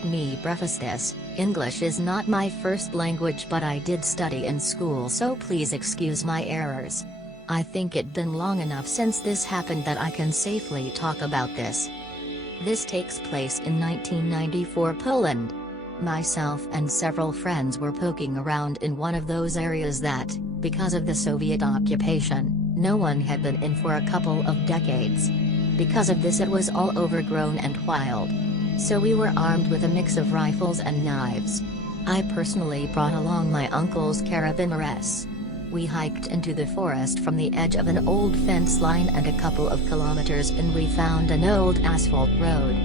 Let me preface this, English is not my first language, but I did study in school, so please excuse my errors. I think it's been long enough since this happened that I can safely talk about this. This takes place in 1994 Poland. Myself and several friends were poking around in one of those areas that, because of the Soviet occupation, no one had been in for a couple of decades. Because of this, it was all overgrown and wild. So we were armed with a mix of rifles and knives. I personally brought along my uncle's carabiners. We hiked into the forest from the edge of an old fence line, and a couple of kilometers in we found an old asphalt road.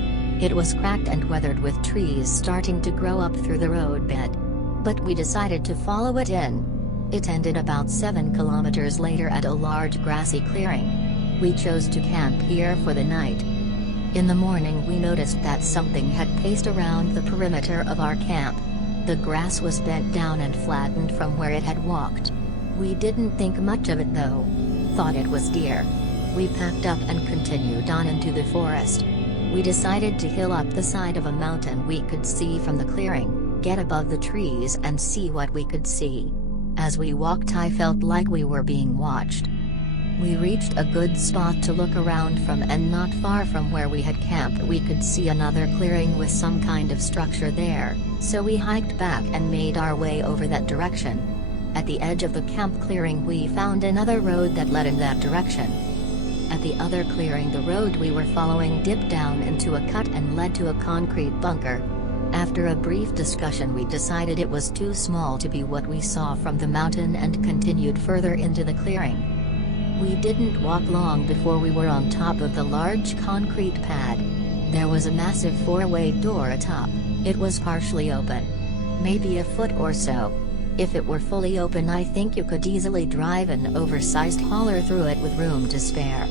It was cracked and weathered with trees starting to grow up through the roadbed. But we decided to follow it in. It ended about 7 kilometers later at a large grassy clearing. We chose to camp here for the night. In the morning we noticed that something had paced around the perimeter of our camp. The grass was bent down and flattened from where it had walked. We didn't think much of it though. Thought it was deer. We packed up and continued on into the forest. We decided to hill up the side of a mountain we could see from the clearing, get above the trees and see what we could see. As we walked, I felt like we were being watched. We reached a good spot to look around from, and not far from where we had camped we could see another clearing with some kind of structure there, so we hiked back and made our way over that direction. At the edge of the camp clearing we found another road that led in that direction. At the other clearing, the road we were following dipped down into a cut and led to a concrete bunker. After a brief discussion we decided it was too small to be what we saw from the mountain and continued further into the clearing. We didn't walk long before we were on top of the large concrete pad. There was a massive 4-way door atop. It was partially open. Maybe a foot or so. If it were fully open, I think you could easily drive an oversized hauler through it with room to spare.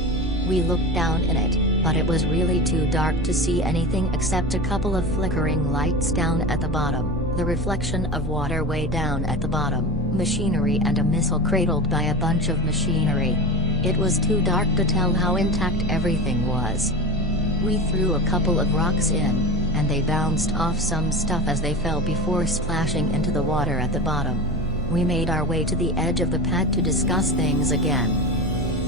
We looked down in it, but it was really too dark to see anything except a couple of flickering lights down at the bottom, the reflection of water way down at the bottom, machinery and a missile cradled by a bunch of machinery. It was too dark to tell how intact everything was. We threw a couple of rocks in, and they bounced off some stuff as they fell before splashing into the water at the bottom. We made our way to the edge of the pad to discuss things again.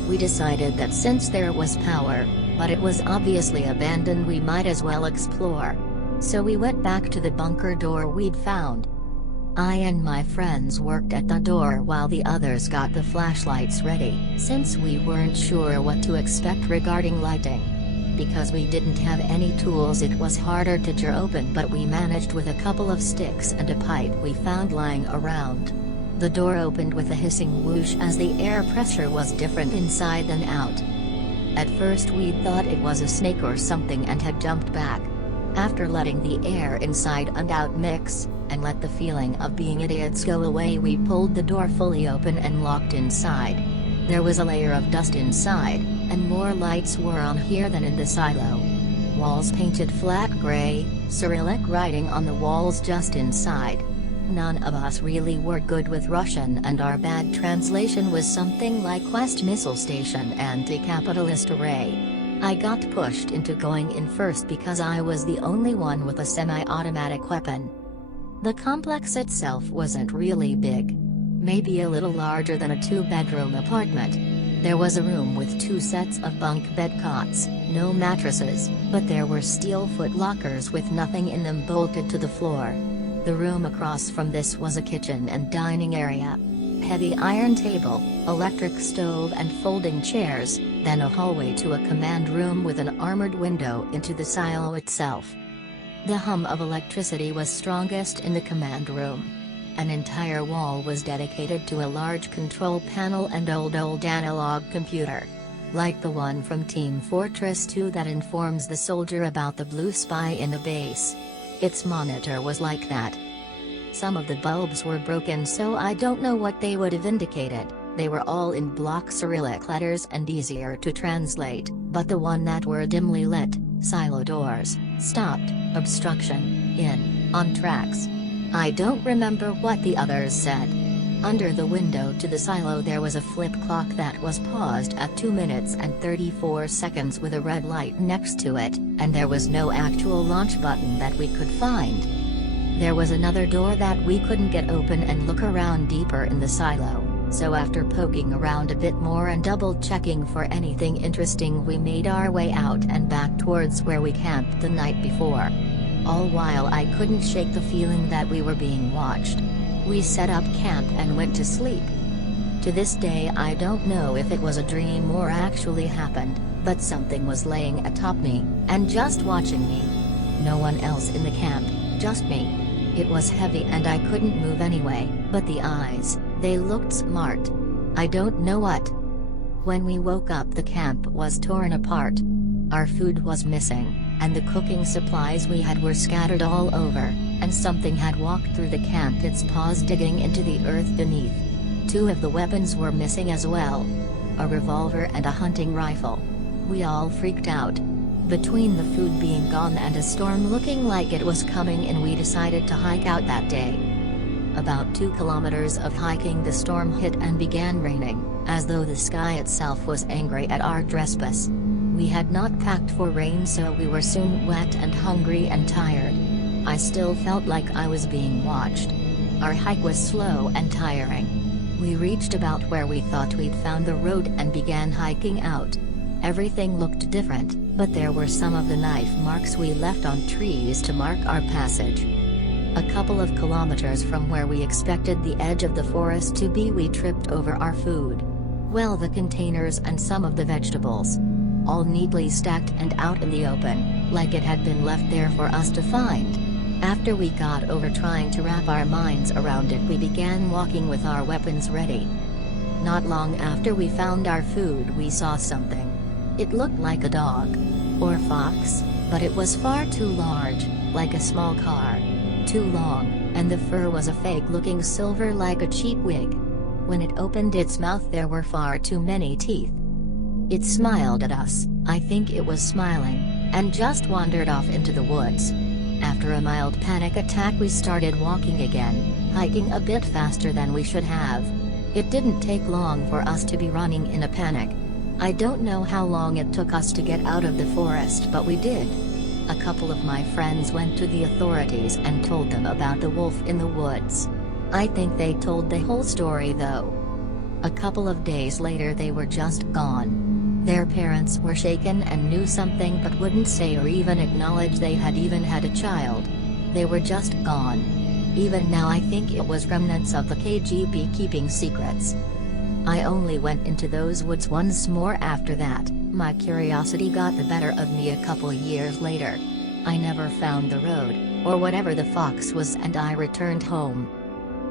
We decided that since there was power, but it was obviously abandoned, we might as well explore. So we went back to the bunker door we'd found. I and my friends worked at the door while the others got the flashlights ready, since we weren't sure what to expect regarding lighting. Because we didn't have any tools, it was harder to jar open, but we managed with a couple of sticks and a pipe we found lying around. The door opened with a hissing whoosh as the air pressure was different inside than out. At first we thought it was a snake or something and had jumped back. After letting the air inside and out mix, and let the feeling of being idiots go away, we pulled the door fully open and locked inside. There was a layer of dust inside, and more lights were on here than in the silo. Walls painted flat gray, Cyrillic writing on the walls just inside. None of us really were good with Russian, and our bad translation was something like Quest Missile Station Anti-Capitalist Array. I got pushed into going in first because I was the only one with a semi-automatic weapon. The complex itself wasn't really big. Maybe a little larger than a 2-bedroom apartment. There was a room with 2 sets of bunk bed cots, no mattresses, but there were steel foot lockers with nothing in them bolted to the floor. The room across from this was a kitchen and dining area. Heavy iron table, electric stove and folding chairs, then a hallway to a command room with an armored window into the silo itself. The hum of electricity was strongest in the command room. An entire wall was dedicated to a large control panel and old analog computer. Like the one from Team Fortress 2 that informs the soldier about the blue spy in the base. Its monitor was like that. Some of the bulbs were broken, so I don't know what they would have indicated. They were all in block Cyrillic letters and easier to translate, but the one that were dimly lit, silo doors, stopped, obstruction, in, on tracks. I don't remember what the others said. Under the window to the silo there was a flip clock that was paused at 2 minutes and 34 seconds with a red light next to it, and there was no actual launch button that we could find. There was another door that we couldn't get open and look around deeper in the silo, so after poking around a bit more and double-checking for anything interesting we made our way out and back towards where we camped the night before. All while I couldn't shake the feeling that we were being watched. We set up camp and went to sleep. To this day I don't know if it was a dream or actually happened, but something was laying atop me, and just watching me. No one else in the camp, just me. It was heavy and I couldn't move anyway, but the eyes, they looked smart. I don't know what. When we woke up the camp was torn apart. Our food was missing, and the cooking supplies we had were scattered all over, and something had walked through the camp, its paws digging into the earth beneath. 2 of the weapons were missing as well. A revolver and a hunting rifle. We all freaked out. Between the food being gone and a storm looking like it was coming in, we decided to hike out that day. About 2 kilometers of hiking the storm hit and began raining, as though the sky itself was angry at our trespass. We had not packed for rain, so we were soon wet and hungry and tired. I still felt like I was being watched. Our hike was slow and tiring. We reached about where we thought we'd found the road and began hiking out. Everything looked different, but there were some of the knife marks we left on trees to mark our passage. A couple of kilometers from where we expected the edge of the forest to be, we tripped over our food. Well, the containers and some of the vegetables. All neatly stacked and out in the open, like it had been left there for us to find. After we got over trying to wrap our minds around it, we began walking with our weapons ready. Not long after we found our food, we saw something. It looked like a dog. Or fox, but it was far too large, like a small car. Too long, and the fur was a fake-looking silver like a cheap wig. When it opened its mouth there were far too many teeth. It smiled at us, I think it was smiling, and just wandered off into the woods. After a mild panic attack we started walking again, hiking a bit faster than we should have. It didn't take long for us to be running in a panic. I don't know how long it took us to get out of the forest, but we did. A couple of my friends went to the authorities and told them about the wolf in the woods. I think they told the whole story though. A couple of days later they were just gone. Their parents were shaken and knew something but wouldn't say or even acknowledge they had even had a child. They were just gone. Even now I think it was remnants of the KGB keeping secrets. I only went into those woods once more after that. My curiosity got the better of me a couple years later. I never found the road, or whatever the fox was, and I returned home.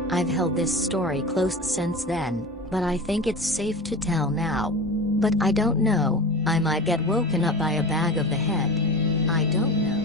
I've held this story close since then, but I think it's safe to tell now. But I don't know, I might get woken up by a bag of the head. I don't know.